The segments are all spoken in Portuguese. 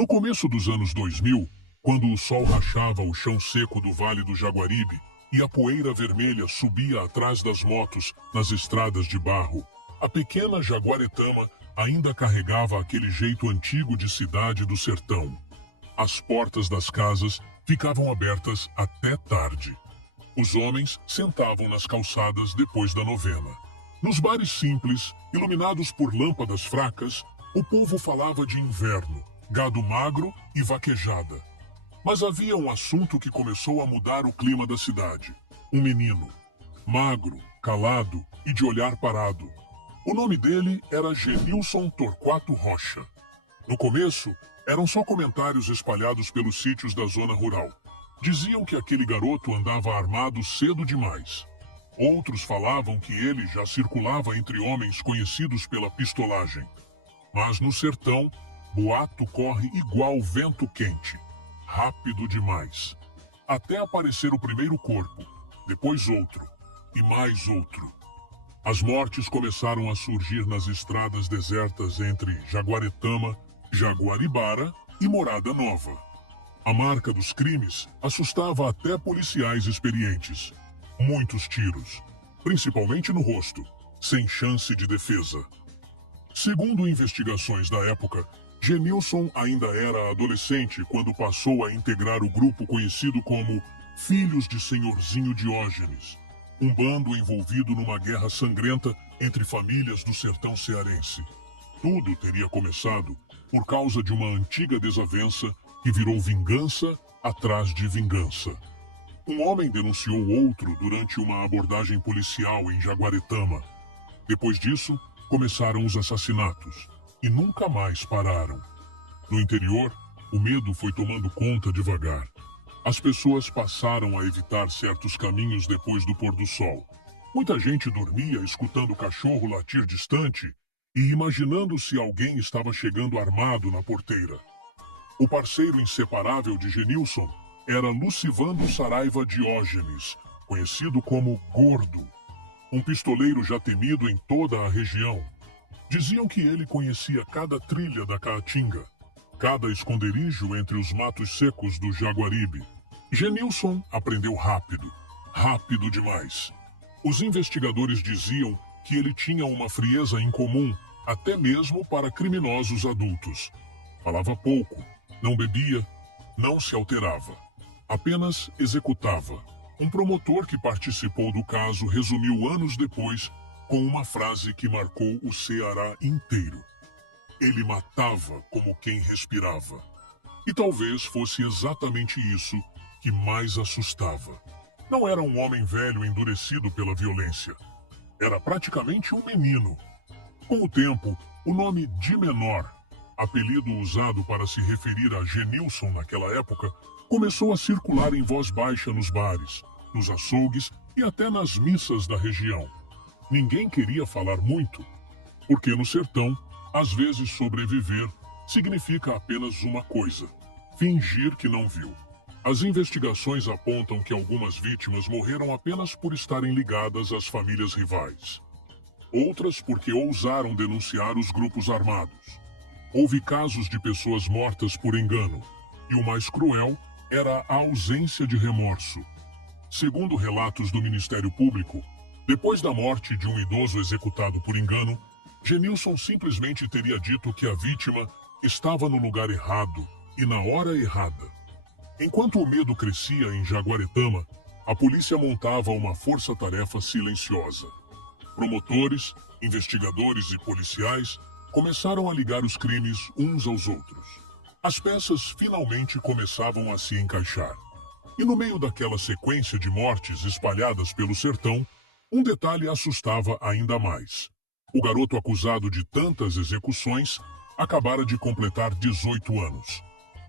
No começo dos anos 2000, quando o sol rachava o chão seco do Vale do Jaguaribe e a poeira vermelha subia atrás das motos nas estradas de barro, a pequena Jaguaretama ainda carregava aquele jeito antigo de cidade do sertão. As portas das casas ficavam abertas até tarde. Os homens sentavam nas calçadas depois da novena. Nos bares simples, iluminados por lâmpadas fracas, o povo falava de inverno, gado magro e vaquejada. Mas havia um assunto que começou a mudar o clima da cidade. Um menino, magro, calado e de olhar parado. O nome dele era Genilson Torquato Rocha. No começo, eram só comentários espalhados pelos sítios da zona rural. Diziam que aquele garoto andava armado cedo demais. Outros falavam que ele já circulava entre homens conhecidos pela pistolagem. Mas no sertão, boato corre igual vento quente, rápido demais. Até aparecer o primeiro corpo, depois outro, e mais outro. As mortes começaram a surgir nas estradas desertas entre Jaguaretama, Jaguaribara e Morada Nova. A marca dos crimes assustava até policiais experientes. Muitos tiros, principalmente no rosto, sem chance de defesa. Segundo investigações da época, Genilson ainda era adolescente quando passou a integrar o grupo conhecido como Filhos de Senhorzinho Diógenes, um bando envolvido numa guerra sangrenta entre famílias do sertão cearense. Tudo teria começado por causa de uma antiga desavença que virou vingança atrás de vingança. Um homem denunciou outro durante uma abordagem policial em Jaguaretama. Depois disso, começaram os assassinatos e nunca mais pararam. No interior, o medo foi tomando conta devagar. As pessoas passaram a evitar certos caminhos depois do pôr do sol. Muita gente dormia escutando o cachorro latir distante e imaginando se alguém estava chegando armado na porteira. O parceiro inseparável de Genilson era Lucivando Saraiva Diógenes, conhecido como Gordo, um pistoleiro já temido em toda a região. Diziam que ele conhecia cada trilha da Caatinga, cada esconderijo entre os matos secos do Jaguaribe. Genilson aprendeu rápido, rápido demais. Os investigadores diziam que ele tinha uma frieza incomum, até mesmo para criminosos adultos. Falava pouco, não bebia, não se alterava. Apenas executava. Um promotor que participou do caso resumiu anos depois com uma frase que marcou o Ceará inteiro. Ele matava como quem respirava. E talvez fosse exatamente isso que mais assustava. Não era um homem velho endurecido pela violência. Era praticamente um menino. Com o tempo, o nome de menor, apelido usado para se referir a Genilson naquela época, começou a circular em voz baixa nos bares, nos açougues e até nas missas da região. Ninguém queria falar muito, porque no sertão, às vezes sobreviver significa apenas uma coisa: fingir que não viu. As investigações apontam que algumas vítimas morreram apenas por estarem ligadas às famílias rivais. Outras porque ousaram denunciar os grupos armados. Houve casos de pessoas mortas por engano, e o mais cruel era a ausência de remorso. Segundo relatos do Ministério Público, depois da morte de um idoso executado por engano, Genilson simplesmente teria dito que a vítima estava no lugar errado e na hora errada. Enquanto o medo crescia em Jaguaretama, a polícia montava uma força-tarefa silenciosa. Promotores, investigadores e policiais começaram a ligar os crimes uns aos outros. As peças finalmente começavam a se encaixar. E no meio daquela sequência de mortes espalhadas pelo sertão, um detalhe assustava ainda mais. O garoto acusado de tantas execuções acabara de completar 18 anos.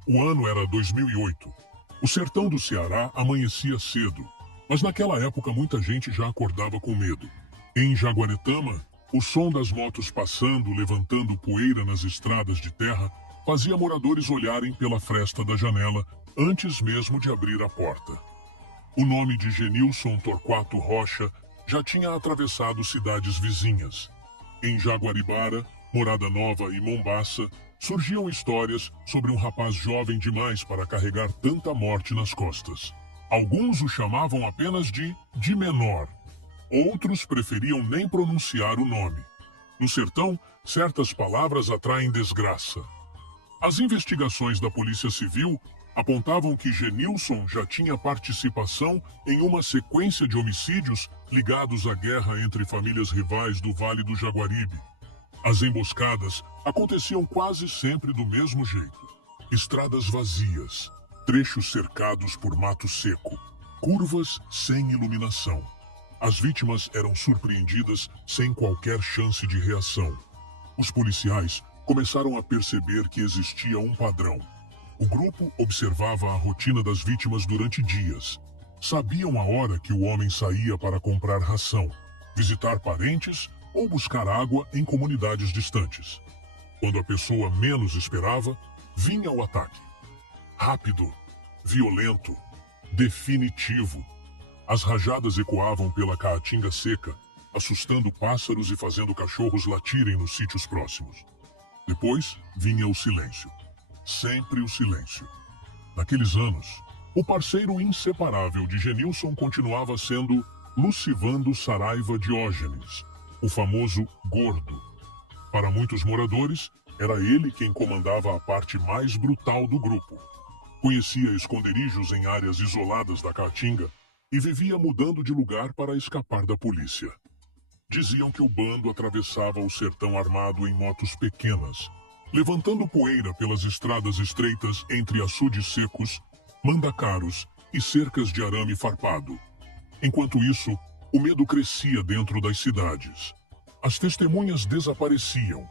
O ano era 2008. O sertão do Ceará amanhecia cedo, mas naquela época muita gente já acordava com medo. Em Jaguaretama, o som das motos passando, levantando poeira nas estradas de terra, fazia moradores olharem pela fresta da janela antes mesmo de abrir a porta. O nome de Genilson Torquato Rocha já tinha atravessado cidades vizinhas. Em Jaguaribara, Morada Nova e Mombaça, surgiam histórias sobre um rapaz jovem demais para carregar tanta morte nas costas. Alguns o chamavam apenas de menor. Outros preferiam nem pronunciar o nome. No sertão, certas palavras atraem desgraça. As investigações da Polícia Civil apontavam que Genilson já tinha participação em uma sequência de homicídios ligados à guerra entre famílias rivais do Vale do Jaguaribe. As emboscadas aconteciam quase sempre do mesmo jeito. Estradas vazias, trechos cercados por mato seco, curvas sem iluminação. As vítimas eram surpreendidas sem qualquer chance de reação. Os policiais começaram a perceber que existia um padrão. O grupo observava a rotina das vítimas durante dias. Sabiam a hora que o homem saía para comprar ração, visitar parentes ou buscar água em comunidades distantes. Quando a pessoa menos esperava, vinha o ataque. Rápido, violento, definitivo. As rajadas ecoavam pela caatinga seca, assustando pássaros e fazendo cachorros latirem nos sítios próximos. Depois vinha o silêncio. Sempre o silêncio. Naqueles anos, o parceiro inseparável de Genilson continuava sendo Lucivando Saraiva Diógenes, o famoso Gordo. Para muitos moradores, era ele quem comandava a parte mais brutal do grupo. Conhecia esconderijos em áreas isoladas da Caatinga e vivia mudando de lugar para escapar da polícia. Diziam que o bando atravessava o sertão armado em motos pequenas, levantando poeira pelas estradas estreitas entre açudes secos, mandacaros e cercas de arame farpado. Enquanto isso, o medo crescia dentro das cidades. As testemunhas desapareciam.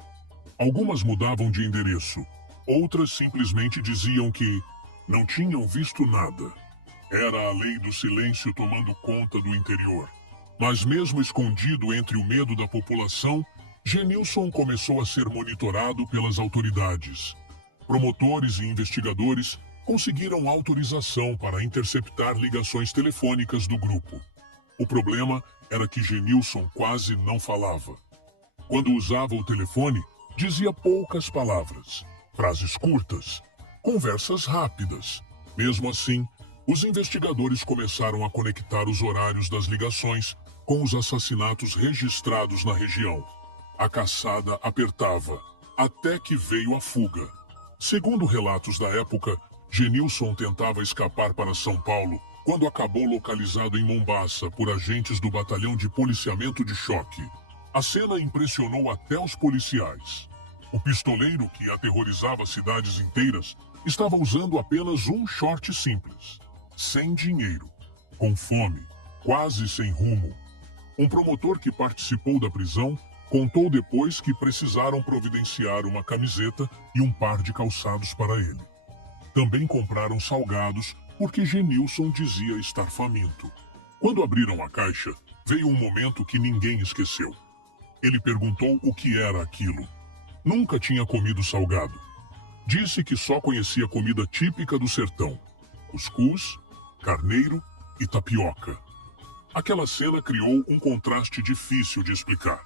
Algumas mudavam de endereço, outras simplesmente diziam que não tinham visto nada. Era a lei do silêncio tomando conta do interior. Mas mesmo escondido entre o medo da população, Genilson começou a ser monitorado pelas autoridades. Promotores e investigadores conseguiram autorização para interceptar ligações telefônicas do grupo. O problema era que Genilson quase não falava. Quando usava o telefone, dizia poucas palavras, frases curtas, conversas rápidas. Mesmo assim, os investigadores começaram a conectar os horários das ligações com os assassinatos registrados na região. A caçada apertava, até que veio a fuga. Segundo relatos da época, Genilson tentava escapar para São Paulo quando acabou localizado em Mombaça por agentes do Batalhão de Policiamento de Choque. A cena impressionou até os policiais. O pistoleiro, que aterrorizava cidades inteiras, estava usando apenas um short simples. Sem dinheiro, com fome, quase sem rumo. Um promotor que participou da prisão contou depois que precisaram providenciar uma camiseta e um par de calçados para ele. Também compraram salgados porque Genilson dizia estar faminto. Quando abriram a caixa, veio um momento que ninguém esqueceu. Ele perguntou o que era aquilo. Nunca tinha comido salgado. Disse que só conhecia comida típica do sertão: cuscuz, carneiro e tapioca. Aquela cena criou um contraste difícil de explicar.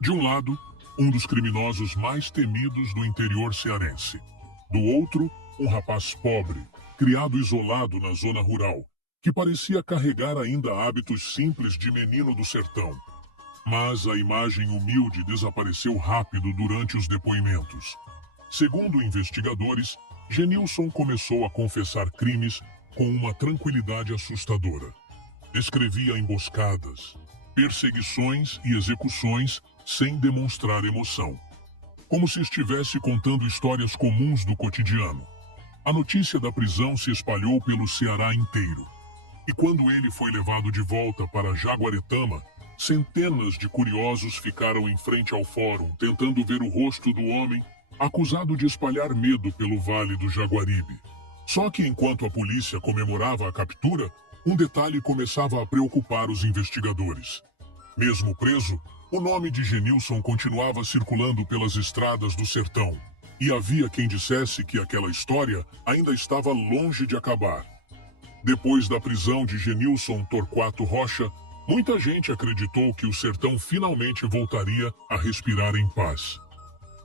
De um lado, um dos criminosos mais temidos do interior cearense. Do outro, um rapaz pobre, criado isolado na zona rural, que parecia carregar ainda hábitos simples de menino do sertão. Mas a imagem humilde desapareceu rápido durante os depoimentos. Segundo investigadores, Genilson começou a confessar crimes com uma tranquilidade assustadora. Descrevia emboscadas, perseguições e execuções sem demonstrar emoção. Como se estivesse contando histórias comuns do cotidiano. A notícia da prisão se espalhou pelo Ceará inteiro. E quando ele foi levado de volta para Jaguaretama, centenas de curiosos ficaram em frente ao fórum tentando ver o rosto do homem acusado de espalhar medo pelo Vale do Jaguaribe. Só que enquanto a polícia comemorava a captura, um detalhe começava a preocupar os investigadores. Mesmo preso, o nome de Genilson continuava circulando pelas estradas do sertão. E havia quem dissesse que aquela história ainda estava longe de acabar. Depois da prisão de Genilson Torquato Rocha, muita gente acreditou que o sertão finalmente voltaria a respirar em paz.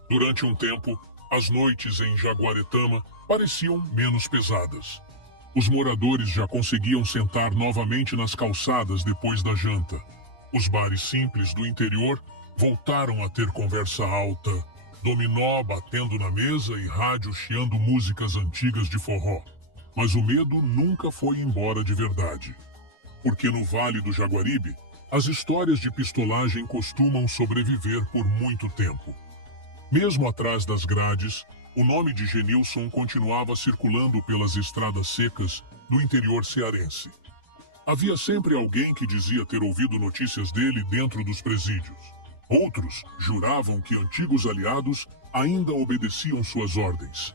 Durante um tempo, As noites em Jaguaretama pareciam menos pesadas. Os moradores já conseguiam sentar novamente nas calçadas depois da janta. Os bares simples do interior voltaram a ter conversa alta, dominó batendo na mesa e rádio chiando músicas antigas de forró. Mas o medo nunca foi embora de verdade. Porque no Vale do Jaguaribe, as histórias de pistolagem costumam sobreviver por muito tempo. Mesmo atrás das grades, o nome de Genilson continuava circulando pelas estradas secas do interior cearense. Havia sempre alguém que dizia ter ouvido notícias dele dentro dos presídios. Outros juravam que antigos aliados ainda obedeciam suas ordens.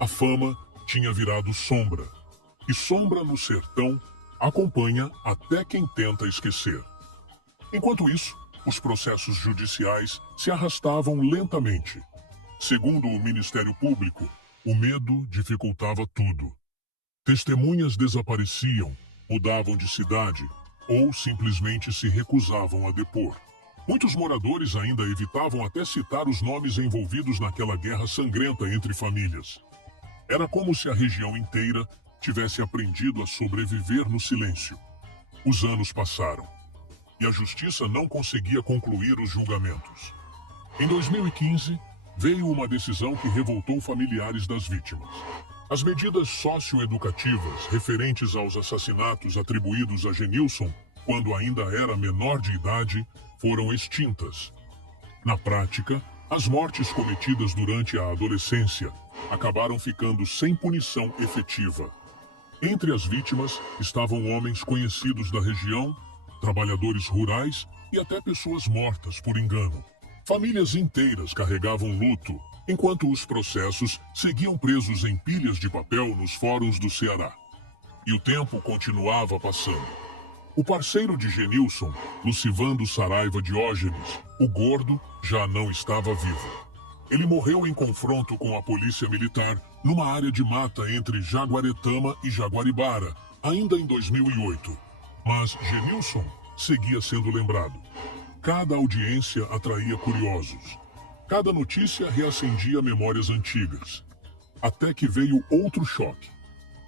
A fama tinha virado sombra, e sombra no sertão acompanha até quem tenta esquecer. Enquanto isso, os processos judiciais se arrastavam lentamente. Segundo o Ministério Público, o medo dificultava tudo. Testemunhas desapareciam, mudavam de cidade ou simplesmente se recusavam a depor. Muitos moradores ainda evitavam até citar os nomes envolvidos naquela guerra sangrenta entre famílias. Era como se a região inteira tivesse aprendido a sobreviver no silêncio. Os anos passaram e a justiça não conseguia concluir os julgamentos. Em 2015, veio uma decisão que revoltou familiares das vítimas. As medidas socioeducativas referentes aos assassinatos atribuídos a Genilson, quando ainda era menor de idade, foram extintas. Na prática, as mortes cometidas durante a adolescência acabaram ficando sem punição efetiva. Entre as vítimas estavam homens conhecidos da região, trabalhadores rurais e até pessoas mortas por engano. Famílias inteiras carregavam luto, enquanto os processos seguiam presos em pilhas de papel nos fóruns do Ceará. E o tempo continuava passando. O parceiro de Genilson, Lucivando Saraiva Diógenes, o gordo, já não estava vivo. Ele morreu em confronto com a polícia militar numa área de mata entre Jaguaretama e Jaguaribara, ainda em 2008. Mas Genilson seguia sendo lembrado. Cada audiência atraía curiosos. Cada notícia reacendia memórias antigas. Até que veio outro choque.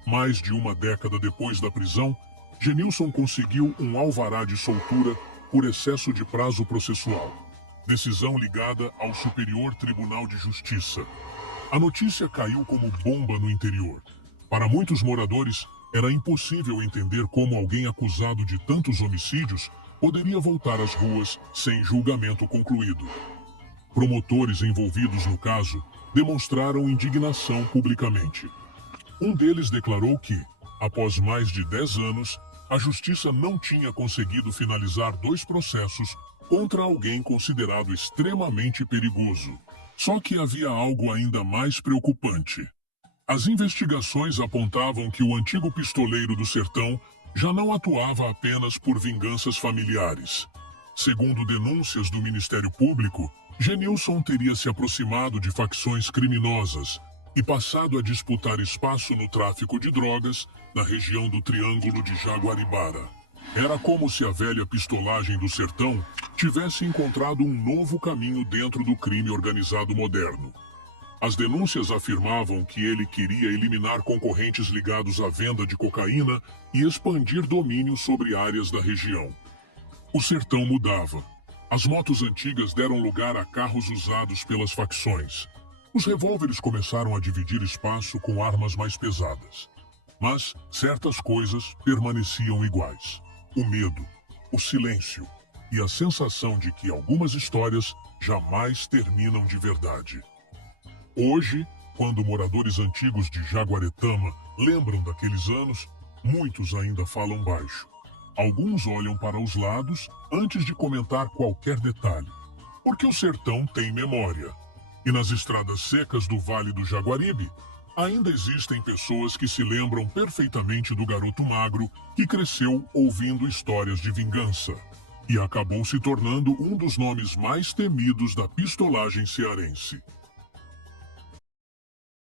Mais de uma década depois da prisão, Genilson conseguiu um alvará de soltura por excesso de prazo processual. Decisão ligada ao Superior Tribunal de Justiça. A notícia caiu como bomba no interior. Para muitos moradores, era impossível entender como alguém acusado de tantos homicídios poderia voltar às ruas sem julgamento concluído. Promotores envolvidos no caso demonstraram indignação publicamente. Um deles declarou que, após mais de 10 anos, a justiça não tinha conseguido finalizar 2 processos contra alguém considerado extremamente perigoso. Só que havia algo ainda mais preocupante. As investigações apontavam que o antigo pistoleiro do sertão já não atuava apenas por vinganças familiares. Segundo denúncias do Ministério Público, Genilson teria se aproximado de facções criminosas e passado a disputar espaço no tráfico de drogas na região do Triângulo de Jaguaribara. Era como se a velha pistolagem do sertão tivesse encontrado um novo caminho dentro do crime organizado moderno. As denúncias afirmavam que ele queria eliminar concorrentes ligados à venda de cocaína e expandir domínio sobre áreas da região. O sertão mudava. As motos antigas deram lugar a carros usados pelas facções. Os revólveres começaram a dividir espaço com armas mais pesadas. Mas certas coisas permaneciam iguais. O medo, o silêncio e a sensação de que algumas histórias jamais terminam de verdade. Hoje, quando moradores antigos de Jaguaretama lembram daqueles anos, muitos ainda falam baixo. Alguns olham para os lados antes de comentar qualquer detalhe, porque o sertão tem memória. E nas estradas secas do Vale do Jaguaribe, ainda existem pessoas que se lembram perfeitamente do garoto magro que cresceu ouvindo histórias de vingança e acabou se tornando um dos nomes mais temidos da pistolagem cearense.